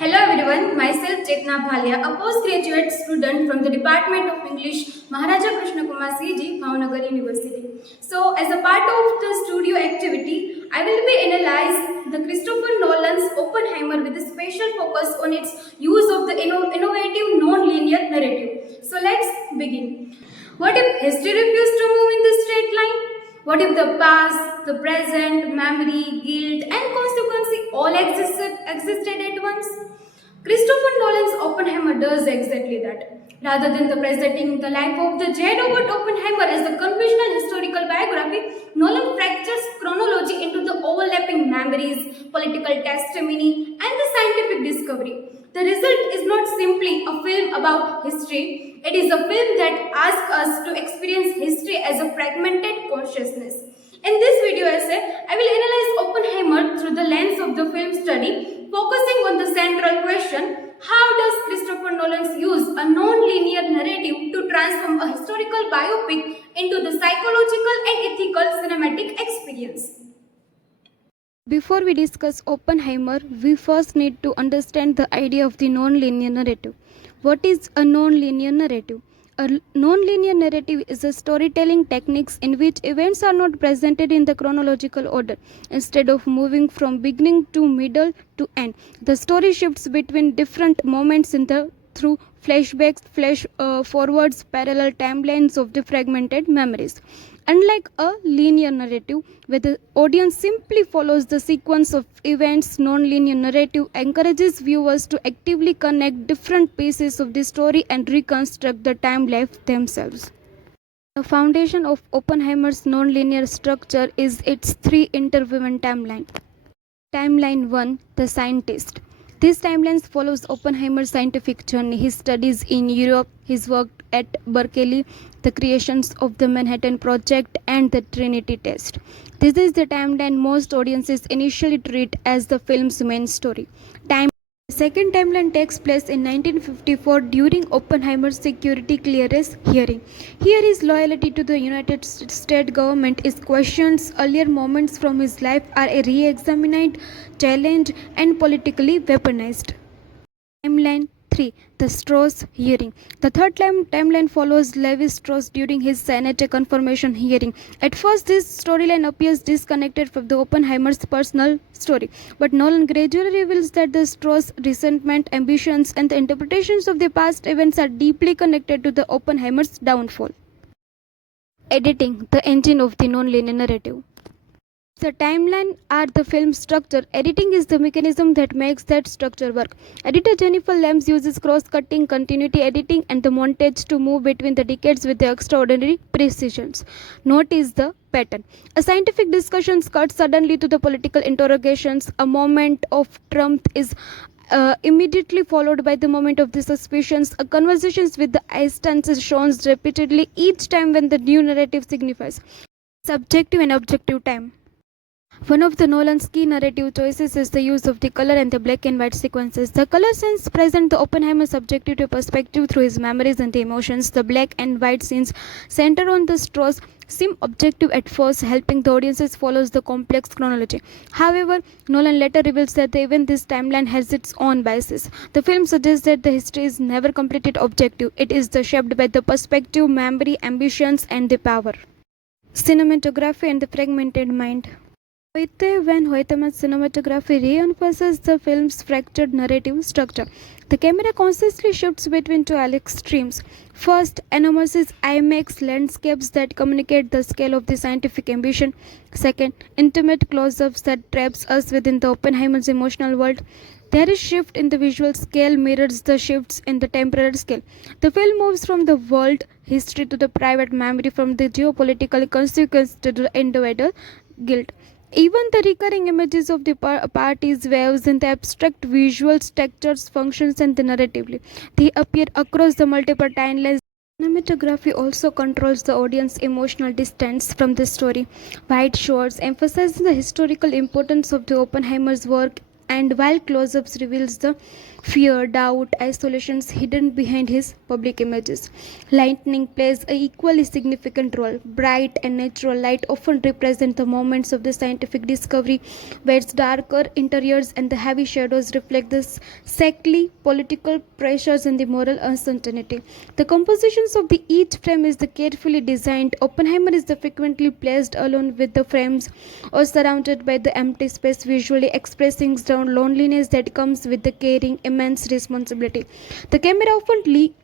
Hello everyone, myself Chetna Bhalia, a postgraduate student from the Department of English, Maharaja Krishna Kumar CG, Bhavnagar University. So, as a part of the studio activity, I will be analyzing the Christopher Nolan's Oppenheimer with a special focus on its use of the innovative non-linear narrative. So, let's begin. What if history refused to move in the straight line? What if the past, the present, memory, guilt, and consequence all existed at once? Christopher Nolan's Oppenheimer does exactly that. Rather than the presenting the life of the J. Robert Oppenheimer as the conventional historical biography, Nolan fractures chronology into the overlapping memories, political testimony, and the scientific discovery. The result is not simply a film about history, it is a film that asks us to experience history as a fragmented consciousness. In this video essay, I will analyze Oppenheimer through the lens of the film study, focusing on the central question: how does Christopher Nolan use a non-linear narrative to transform a historical biopic into the psychological and ethical cinematic experience? Before we discuss Oppenheimer, we first need to understand the idea of the non-linear narrative. What is a non-linear narrative? A non-linear narrative is a storytelling technique in which events are not presented in the chronological order. Instead of moving from beginning to middle to end, the story shifts between different moments through flashbacks, flash forwards, parallel timelines of the fragmented memories. Unlike a linear narrative, where the audience simply follows the sequence of events, non-linear narrative encourages viewers to actively connect different pieces of the story and reconstruct the timeline themselves. The foundation of Oppenheimer's non-linear structure is its three interwoven timeline. Timeline 1: The Scientist. This timeline follows Oppenheimer's scientific journey, his studies in Europe, his work at Berkeley, the creations of the Manhattan Project, and the Trinity test. This is the timeline most audiences initially treat as the film's main story. The second timeline takes place in 1954 during Oppenheimer's security clearance hearing. Here his loyalty to the United States government is questioned. Earlier moments from his life are re-examined, challenged, and politically weaponized. Timeline 3: The Strauss hearing. The third timeline follows Levi Strauss during his Senate confirmation hearing. At first, this storyline appears disconnected from the Oppenheimer's personal story, but Nolan gradually reveals that the Strauss resentment, ambitions, and the interpretations of the past events are deeply connected to the Oppenheimer's downfall. Editing, the engine of the non-linear narrative. The timeline are the film's structure. Editing is the mechanism that makes that structure work. Editor Jennifer Lambs uses cross-cutting, continuity editing, and the montage to move between the decades with the extraordinary precision. Notice the pattern. A scientific discussion cuts suddenly to the political interrogations. A moment of truth is immediately followed by the moment of the suspicions. A conversations with the assistants is shown repeatedly each time when the new narrative signifies subjective and objective time. One of the Nolan's key narrative choices is the use of the color and the black and white sequences. The color scenes present the Oppenheimer's subjective perspective through his memories and the emotions. The black and white scenes center on the Strauss seem objective at first, helping the audiences follow the complex chronology. However, Nolan later reveals that even this timeline has its own biases. The film suggests that the history is never completed objective. It is shaped by the perspective, memory, ambitions, and the power. Cinematography and the fragmented mind. Hoyte van Hoyteman's cinematography reinforces the film's fractured narrative structure. The camera constantly shifts between two extremes. First, enormous IMAX landscapes that communicate the scale of the scientific ambition. Second, intimate close-ups that traps us within the Oppenheimer's emotional world. Their shift in the visual scale mirrors the shifts in the temporal scale. The film moves from the world history to the private memory, from the geopolitical consequence to the individual guilt. Even the recurring images of the parties, waves, and the abstract visual structures, functions, and the narratively. They appear across the multiple timelines. Cinematography also controls the audience's emotional distance from the story. Wide shots emphasize the historical importance of the Oppenheimer's work and while close-ups reveals the fear, doubt, isolations hidden behind his public images. Lightning plays an equally significant role. Bright and natural light often represent the moments of the scientific discovery, where its darker interiors and the heavy shadows reflect the sickly political pressures and the moral uncertainty. The compositions of the each frame is the carefully designed. Oppenheimer is the frequently placed alone with the frames or surrounded by the empty space, visually expressing the loneliness that comes with the carrying immense responsibility. The camera often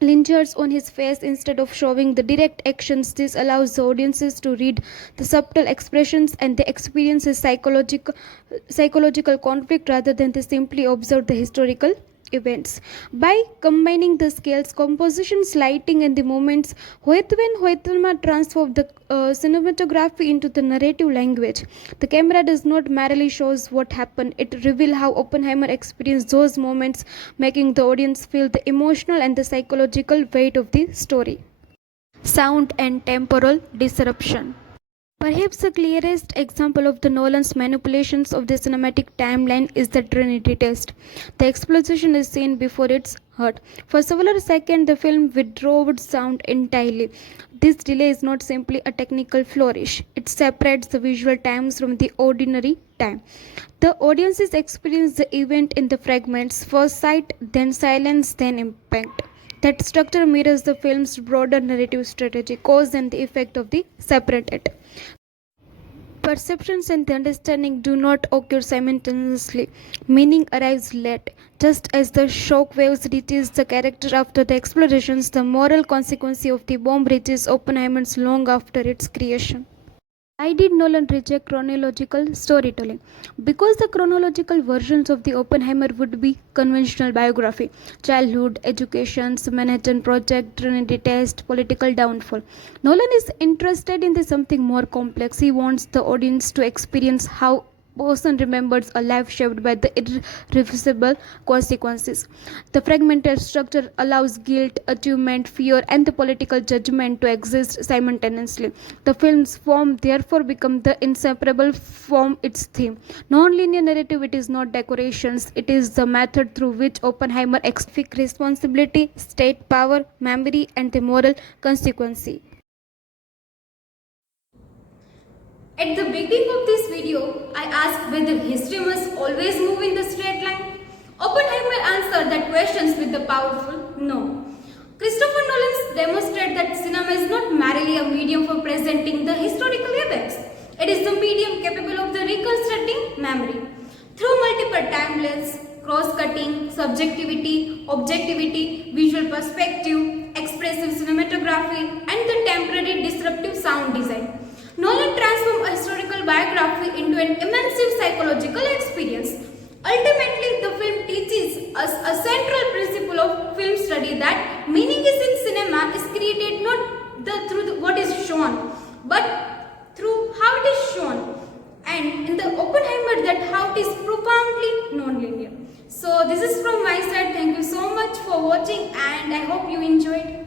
lingers on his face instead of showing the direct actions. This allows the audiences to read the subtle expressions and the experiences psychological conflict rather than to simply observe the historical events. By combining the scales, compositions, lighting, and the moments, Hoytema transformed the cinematography into the narrative language. The camera does not merely shows what happened; it reveals how Oppenheimer experienced those moments, making the audience feel the emotional and the psychological weight of the story. Sound and temporal disruption. Perhaps the clearest example of the Nolan's manipulations of the cinematic timeline is the Trinity test. The explosion is seen before it's heard. For several seconds, the film withdraws sound entirely. This delay is not simply a technical flourish, it separates the visual times from the ordinary time. The audiences experience the event in the fragments, first sight, then silence, then impact. That structure mirrors the film's broader narrative strategy, cause and the effect of the separated. Perceptions and the understanding do not occur simultaneously. Meaning arrives late. Just as the shock waves reaches the character after the explosions, the moral consequence of the bomb reaches Oppenheimer's long after its creation. Why did Nolan reject chronological storytelling? Because the chronological versions of the Oppenheimer would be conventional biography, childhood, education, Manhattan Project, Trinity Test, political downfall. Nolan is interested in something more complex. He wants the audience to experience how person remembers a life shaped by the irreversible consequences. The fragmented structure allows guilt, achievement, fear, and the political judgment to exist simultaneously. The film's form therefore becomes the inseparable from its theme. Non-linear narrative, it is not decorations, it is the method through which Oppenheimer explains responsibility, state power, memory, and the moral consequence. At the beginning of this video, I asked whether history must always move in the straight line. Oppenheimer answered that question with the powerful no. Christopher Nolan demonstrated that cinema is not merely a medium for presenting the historical events. It is the medium capable of the reconstructing memory. Through multiple timelines, cross-cutting, subjectivity, objectivity, visual perspective, expressive cinematography, and the temporary disruptive sound design, Nolan transformed a historical biography into an immersive psychological experience. Ultimately, the film teaches us a central principle of film study that meaning is in cinema is created not through what is shown, but through how it is shown. And in the Oppenheimer, that how it is profoundly non-linear. So this is from my side. Thank you so much for watching, and I hope you enjoyed.